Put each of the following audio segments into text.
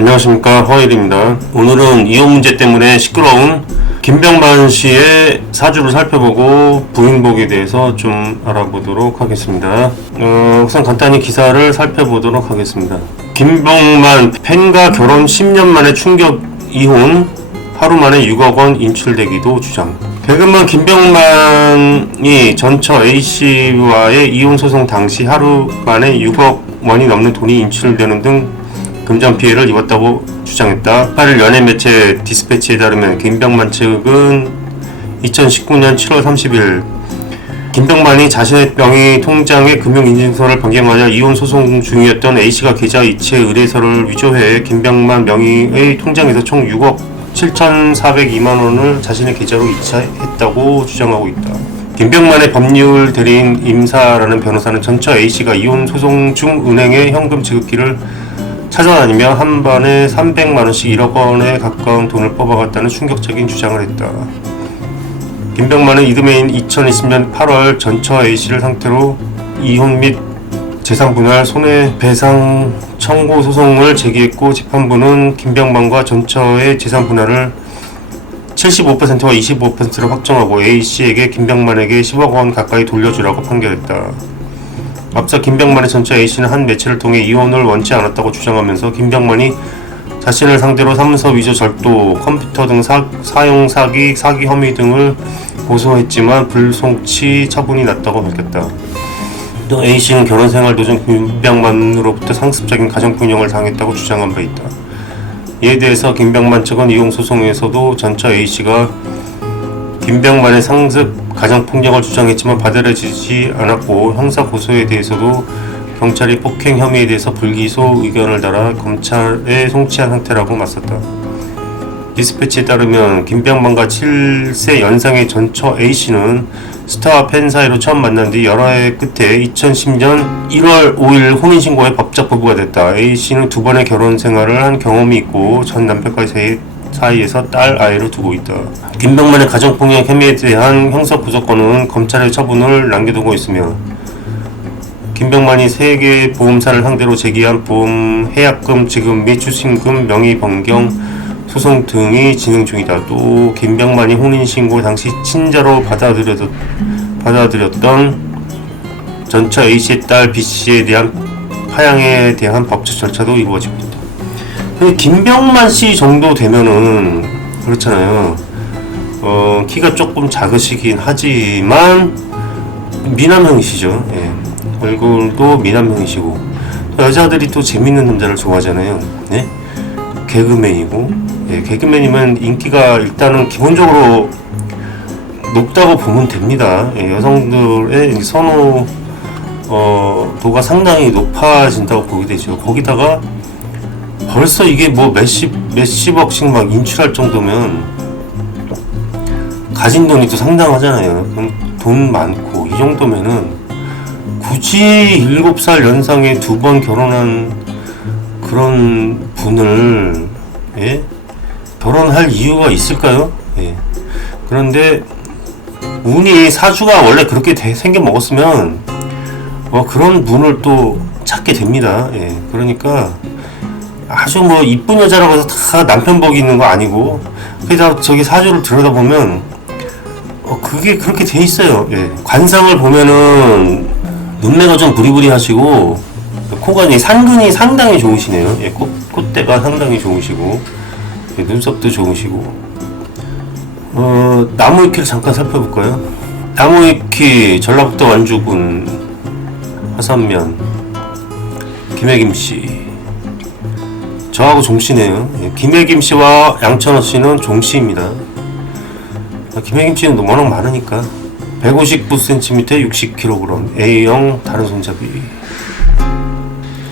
안녕하십니까, 허일입니다. 오늘은 이혼 문제 때문에 시끄러운 김병만 씨의 사주를 살펴보고 부인복에 대해서 좀 알아보도록 하겠습니다. 우선 간단히 기사를 살펴보도록 하겠습니다. 김병만 팬과 결혼 10년 만에 충격 이혼, 하루 만에 6억 원 인출되기도 주장. 개그맨 김병만이 전처 A씨와의 이혼 소송 당시 하루 만에 6억 원이 넘는 돈이 인출되는 등 금전 피해를 입었다고 주장했다. 8일 연예 매체 디스패치에 따르면 김병만 측은 2019년 7월 30일 김병만이 자신의 명의 통장의 금융인증서를 변경하여 이혼 소송 중이었던 A씨가 계좌 이체 의뢰서를 위조해 김병만 명의의 통장에서 총 6억 7,402만원을 자신의 계좌로 이체했다고 주장하고 있다. 김병만의 법률 대리인 임사라는 변호사는 전처 A씨가 이혼 소송 중 은행에 현금 지급기를 찾아다니며 한 번에 300만원씩 1억 원에 가까운 돈을 뽑아갔다는 충격적인 주장을 했다. 김병만은 이듬해인 2020년 8월 전처 A씨를 상태로 이혼 및 재산 분할 손해배상 청구 소송을 제기했고, 재판부는 김병만과 전처의 재산 분할을 75%와 25%로 확정하고 A씨에게 김병만에게 10억 원 가까이 돌려주라고 판결했다. 앞서 김병만의 전처 A씨는 한 매체를 통해 이혼을 원치 않았다고 주장하면서 김병만이 자신을 상대로 사문서 위조 절도, 컴퓨터 등 사용 사기 혐의 등을 고소했지만 불송치 처분이 났다고 밝혔다. 또 A씨는 결혼 생활 도중 김병만으로부터 상습적인 가정폭력을 당했다고 주장한 바 있다. 이에 대해서 김병만 측은 이혼 소송에서도 전처 A씨가 김병만의 상습 가정폭력을 주장했지만 받아들여지지 않았고, 형사 고소에 대해서도 경찰이 폭행 혐의에 대해서 불기소 의견을 달아 검찰에 송치한 상태라고 맞섰다. 디스패치에 따르면 김병만과 7세 연상의 전처 A씨는 스타와 팬 사이로 처음 만난 뒤 여러 해 끝에 2010년 1월 5일 혼인신고에 법적 부부가 됐다. A씨는 두 번의 결혼 생활을 한 경험이 있고 전 남편과 사이에서 딸 아이를 두고 있다. 김병만의 가정폭력 혐의에 대한 형사 구속권은 검찰의 처분을 남겨두고 있으며, 김병만이 3개 보험사를 상대로 제기한 보험 해약금 지급 및 추징금 명의 변경 소송 등이 진행 중이다. 또 김병만이 혼인신고 당시 친자로 받아들였던 전처 A씨의 딸 B씨에 대한 파양에 대한 법적 절차도 이루어지고 있다. 김병만 씨 정도 되면은 그렇잖아요. 키가 조금 작으시긴 하지만 미남형이시죠. 예. 얼굴도 미남형이시고, 여자들이 또 재밌는 남자를 좋아하잖아요. 네? 개그맨이고, 예. 개그맨이면 인기가 일단은 기본적으로 높다고 보면 됩니다. 예. 여성들의 선호도가 상당히 높아진다고 보게 되죠. 거기다가 벌써 이게 뭐 몇십억씩 막 인출할 정도면 가진 돈이 또 상당하잖아요. 그럼 돈 많고, 이 정도면은 굳이 7살 연상에 2번 결혼한 그런 분을, 예? 결혼할 이유가 있을까요? 예. 그런데 운이 사주가 원래 그렇게 생겨 먹었으면 그런 분을 또 찾게 됩니다. 예. 그러니까 아주 뭐 이쁜 여자라고 해서 다 남편 복이 있는 거 아니고, 그래서 저기 사주를 들여다보면 그게 그렇게 돼 있어요. 예. 관상을 보면은 눈매가 좀 부리부리하시고, 코가 산근이 상당히 좋으시네요. 예. 콧대가 상당히 좋으시고, 예. 눈썹도 좋으시고. 나무위키를 잠깐 살펴볼까요? 나무위키 전라북도 완주군 화산면 김혜김씨, 저하고 종씨네요. 예, 김혜김씨와 양천호씨는 종씨입니다. 김혜김씨는 워낙 많으니까. 159cm 60kg, A형 다른 손잡이.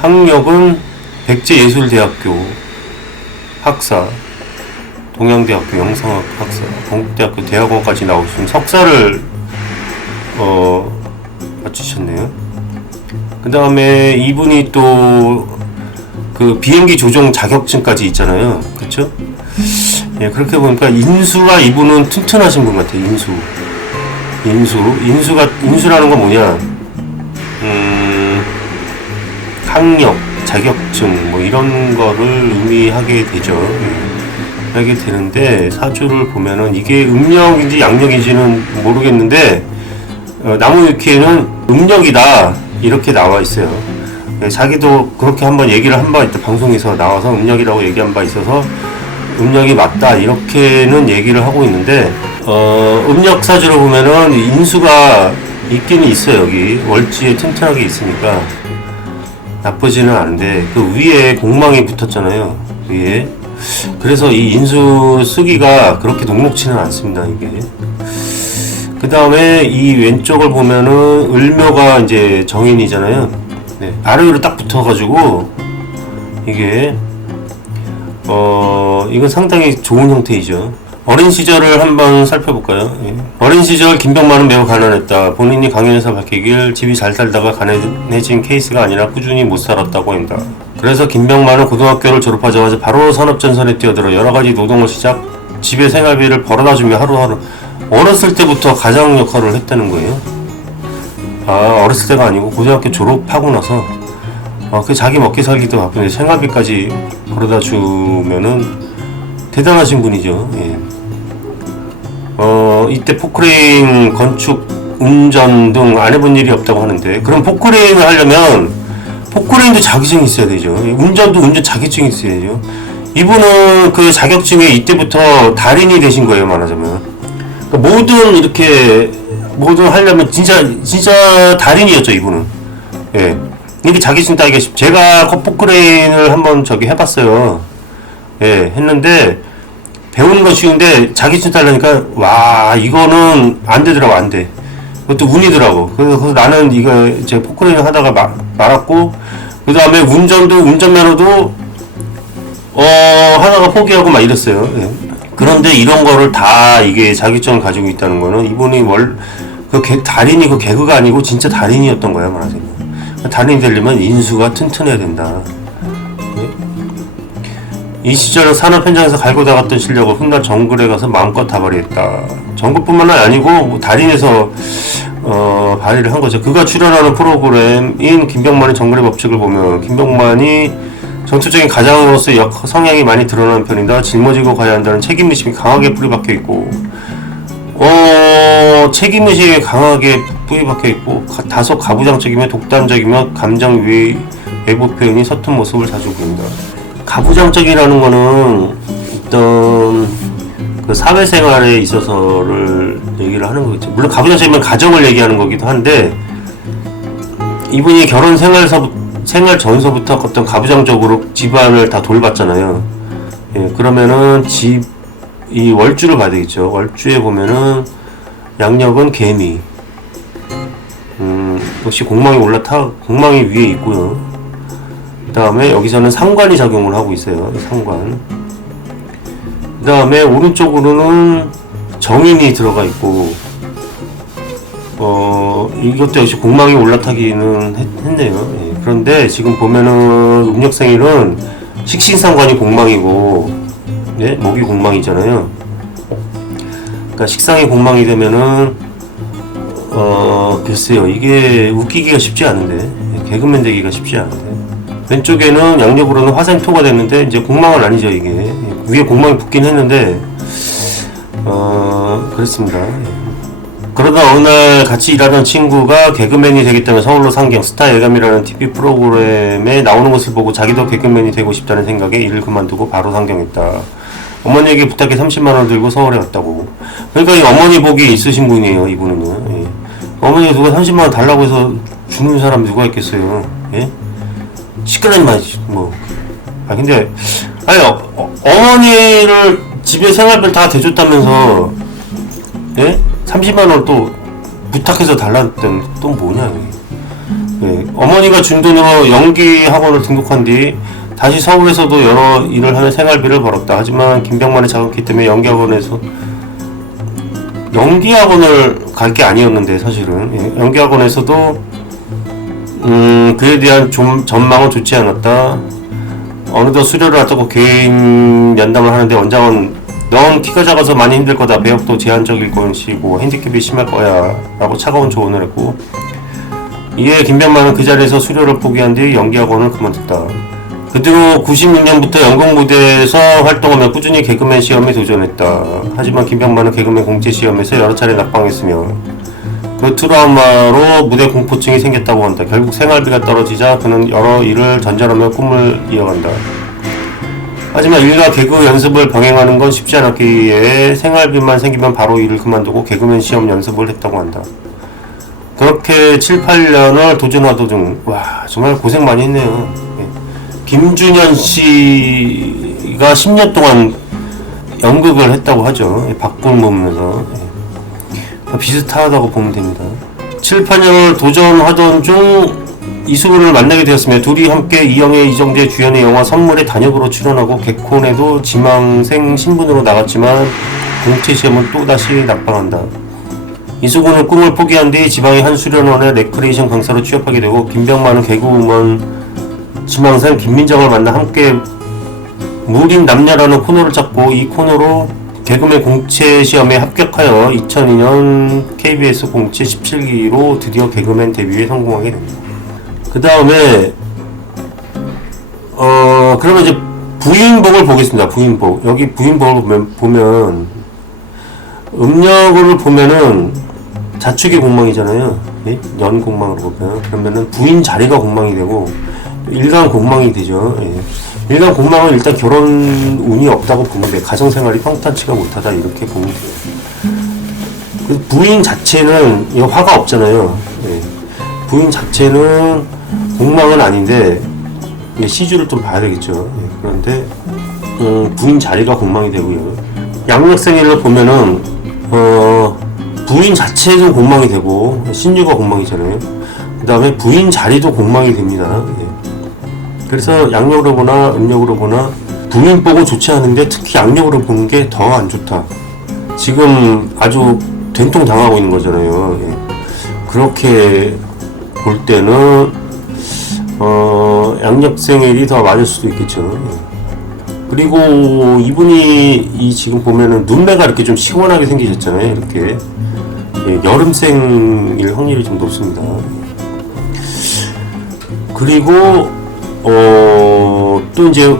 학력은 백제예술대학교 학사, 동양대학교 영상학 학사, 동국대학교 대학원까지 나오신 석사를 마치셨네요. 그 다음에 이분이 또 그 비행기 조종 자격증까지 있잖아요. 그쵸? 예, 그렇게 보니까 인수가 이분은 튼튼하신 분 같아요. 인수라는 건 뭐냐? 학력, 자격증 뭐 이런 거를 의미하게 되죠. 하게 되는데 사주를 보면은 이게 음력인지 양력인지는 모르겠는데 나무위키에는 음력이다 이렇게 나와 있어요. 자기도 그렇게 한번 얘기를 한 바 있다. 방송에서 나와서 음력이라고 얘기한 바 있어서 음력이 맞다 이렇게는 얘기를 하고 있는데 음력 사주로 보면은 인수가 있기는 있어요. 여기 월지에 튼튼하게 있으니까 나쁘지는 않은데 그 위에 공망이 붙었잖아요. 위에. 그래서 이 인수 쓰기가 그렇게 녹록치는 않습니다. 이게. 그 다음에 이 왼쪽을 보면은 을묘가 이제 정인이잖아요. 네. 아래로 딱 붙어가지고 이게 이건 상당히 좋은 형태이죠. 어린 시절을 한번 살펴볼까요? 예. 어린 시절 김병만은 매우 가난했다. 본인이 강연에서 밝히길 집이 잘 살다가 가난해진 케이스가 아니라 꾸준히 못 살았다고 한다. 그래서 김병만은 고등학교를 졸업하자마자 바로 산업전선에 뛰어들어 여러가지 노동을 시작, 집의 생활비를 벌어다주며 하루하루 어렸을 때부터 가장 역할을 했다는 거예요. 어렸을 때가 아니고 고등학교 졸업하고 나서 그 자기 먹기 살기도 바쁜데 생활비까지 벌어다 주면은 대단하신 분이죠. 예. 이때 포크레인 건축, 운전 등 안 해본 일이 없다고 하는데, 그럼 포크레인을 하려면 포크레인도 자격증이 있어야 되죠. 운전도 운전 자격증이 있어야죠. 이분은 그 자격증에 이때부터 달인이 되신 거예요, 말하자면. 그러니까 뭐든 하려면 진짜 달인이었죠, 이분은. 예. 이게 자격증 따기가 제가 포크레인을 한번 해봤어요. 예, 했는데 배우는 건 쉬운데 자격증 따려니까 와 이거는 안 되더라고. 안 돼. 그것도 운이더라고. 그래서 나는 이거 제 포크레인을 하다가 말았고, 그 다음에 운전면허도 하다가 포기하고 막 이랬어요. 예. 그런데 이런 거를 다 이게 자격증을 가지고 있다는 거는 이분이 달인이 그 개그가 아니고 진짜 달인이었던 거야, 말하자면. 달인이 되려면 인수가 튼튼해야 된다. 이 시절 산업 현장에서 갈고 닦았던 실력을 훗날 정글에 가서 마음껏 다 발휘했다. 정글뿐만 아니고 달인에서 발휘를 한 거죠. 그가 출연하는 프로그램인 김병만의 정글의 법칙을 보면 김병만이 전투적인 가장으로서 성향이 많이 드러나는 편이다. 짊어지고 가야 한다는 책임의식이 강하게 뿌리박혀 있고, 책임의식이 강하게 뿌리박혀 있고, 다소 가부장적이며 독단적이며 감정 외부 표현이 서툰 모습을 자주 보인다. 가부장적이라는 거는 어떤 그 사회생활에 있어서를 얘기를 하는 거겠죠. 물론 가부장적이면 가정을 얘기하는 거기도 한데, 이분이 결혼 생활 전서부터 어떤 가부장적으로 집안을 다 돌봤잖아요. 예, 그러면은 이 월주를 봐야 되겠죠. 월주에 보면은 양력은 개미. 역시 공망이 위에 있고요. 그 다음에 여기서는 상관이 작용을 하고 있어요. 상관. 그 다음에 오른쪽으로는 정인이 들어가 있고, 이것도 역시 공망이 올라타기는 했네요. 예. 그런데 지금 보면은 음력생일은 식신상관이 공망이고, 네? 목이 공망이잖아요. 그러니까 식상이 공망이 되면은 글쎄요, 이게 웃기기가 쉽지 않은데, 개그맨 되기가 쉽지 않은데, 왼쪽에는 양력으로는 화생토가 됐는데 이제 공망은 아니죠. 이게 위에 공망이 붙긴 했는데 그렇습니다. 그러다 어느 날 같이 일하던 친구가 개그맨이 되겠다며 서울로 상경, 스타 예감이라는 TV 프로그램에 나오는 것을 보고 자기도 개그맨이 되고 싶다는 생각에 일을 그만두고 바로 상경했다. 어머니에게 부탁해 30만원 들고 서울에 왔다고. 그러니까 이 어머니 복이 있으신 분이에요, 이분은. 예. 어머니가 누가 30만원 달라고 해서 주는 사람이 누가 있겠어요. 예? 시끄러니 말이지, 뭐. 근데, 어머니를 집에 생활비를 다 대줬다면서, 예? 30만원 또 부탁해서 달랐던, 또 뭐냐, 이게. 예. 어머니가 준 돈으로 연기 학원을 등록한 뒤, 다시 서울에서도 여러 일을 하는 생활비를 벌었다. 하지만 김병만의 자극기 때문에 연기학원을 갈 게 아니었는데, 사실은. 예. 연기학원에서도, 그에 대한 전망은 좋지 않았다. 어느덧 수료를 앞두고 개인 면담을 하는데 원장은 넌 키가 작아서 많이 힘들 거다. 배역도 제한적일 것이고 핸디캡이 심할 거야. 라고 차가운 조언을 했고, 이에 김병만은 그 자리에서 수료를 포기한 뒤 연기학원을 그만뒀다. 그 뒤로 96년부터 연극 무대에서 활동하며 꾸준히 개그맨 시험에 도전했다. 하지만 김병만은 개그맨 공채 시험에서 여러 차례 낙방했으며 그 트라우마로 무대 공포증이 생겼다고 한다. 결국 생활비가 떨어지자 그는 여러 일을 전전하며 꿈을 이어간다. 하지만 일과 개그 연습을 병행하는 건 쉽지 않았기에 생활비만 생기면 바로 일을 그만두고 개그맨 시험 연습을 했다고 한다. 그렇게 7, 8년을 도전하던 중, 와, 정말 고생 많이 했네요. 김준현 씨가 10년 동안 연극을 했다고 하죠. 박군 보면서. 비슷하다고 보면 됩니다. 7, 8년을 도전하던 중 이수근을 만나게 되었으며 둘이 함께 이영애, 이정재 주연의 영화 선물에 단역으로 출연하고 개콘에도 지망생 신분으로 나갔지만 공채 시험은 또다시 낙방한다. 이수근은 꿈을 포기한 뒤 지방의 한 수련원의 레크레이션 강사로 취업하게 되고 김병만은 개그우먼 지망생 김민정을 만나 함께 무린 남녀라는 코너를 짰고 이 코너로 개그맨 공채 시험에 합격하여 2002년 KBS 공채 17기로 드디어 개그맨 데뷔에 성공하게 됩니다. 그 다음에 그러면 이제 부인복을 보겠습니다. 부인복. 여기 부인복을 보면 음력을 보면은 자축이 공망이잖아요. 네? 연 공망으로 보면 그러면은 부인 자리가 공망이 되고 일간 공망이 되죠. 예. 일간 공망은 일단 결혼 운이 없다고 보면 돼요. 가정생활이 평탄치가 못하다 이렇게 보면 돼요. 부인 자체는 이거 화가 없잖아요. 예. 부인 자체는 공망은 아닌데 시주를 좀 봐야 되겠죠. 예. 그런데 부인 자리가 공망이 되고요. 양력생일을 보면은 부인 자체도 공망이 되고 신유가 공망이잖아요. 그 다음에 부인 자리도 공망이 됩니다. 예. 그래서 양력으로 보나 음력으로 보나 부인 보고 좋지 않은데 특히 양력으로 보는 게 더 안 좋다. 지금 아주 된통 당하고 있는 거잖아요. 예. 그렇게 볼 때는 양력생일이 더 맞을 수도 있겠죠. 예. 그리고 이분이 지금 보면은 눈매가 이렇게 좀 시원하게 생기셨잖아요. 이렇게 예, 여름생일 확률이 좀 높습니다. 그리고 또 이제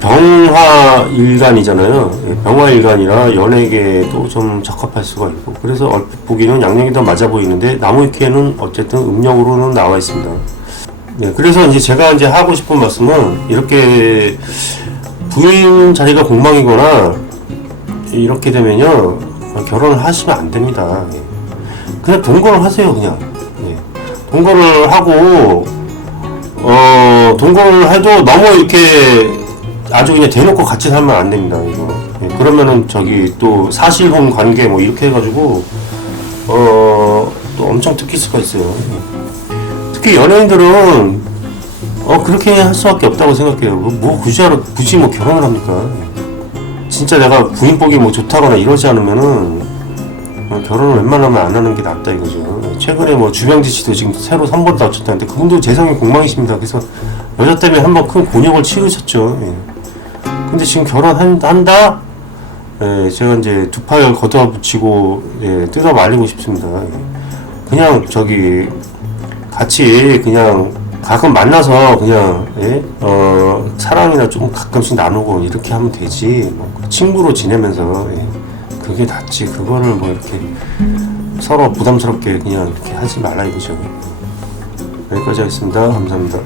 병화일간이잖아요. 예, 병화일간이라 연예계도 좀 적합할 수가 있고 그래서 얼핏 보기는 양력이 더 맞아 보이는데 나무위키에는 어쨌든 음력으로는 나와 있습니다. 네, 그래서 이제 제가 이제 하고 싶은 말씀은 이렇게 부인 자리가 공망이거나 이렇게 되면요 결혼을 하시면 안 됩니다. 예. 그냥 동거를 하세요. 그냥 예. 동거를 하고 동거를 해도 너무 이렇게 아주 그냥 대놓고 같이 살면 안 됩니다. 이거. 예, 그러면은 저기 또 사실혼 관계 뭐 이렇게 해가지고 또 엄청 특히 수가 있어요. 예. 특히 연예인들은 그렇게 할 수밖에 없다고 생각해요. 뭐 굳이 뭐 결혼을 합니까? 예. 진짜 내가 부인복이 뭐 좋다거나 이러지 않으면은 결혼을 웬만하면 안 하는 게 낫다 이거죠. 최근에 뭐 주병지 씨도 지금 새로 3번 다쳤다는데 그분도 재성이 공망이십니다. 그래서 여자 때문에 한번 큰 곤욕을 치르셨죠. 예. 근데 지금 결혼한다? 예, 제가 이제 두 팔 걷어붙이고 예, 뜯어 말리고 싶습니다. 예. 그냥 저기 같이 그냥 가끔 만나서 그냥 예? 사랑이나 좀 가끔씩 나누고 이렇게 하면 되지. 뭐 친구로 지내면서 예. 그게 낫지. 그거를 뭐 이렇게 서로 부담스럽게 그냥 이렇게 하지 말라 이거죠. 여기까지 하겠습니다. 감사합니다.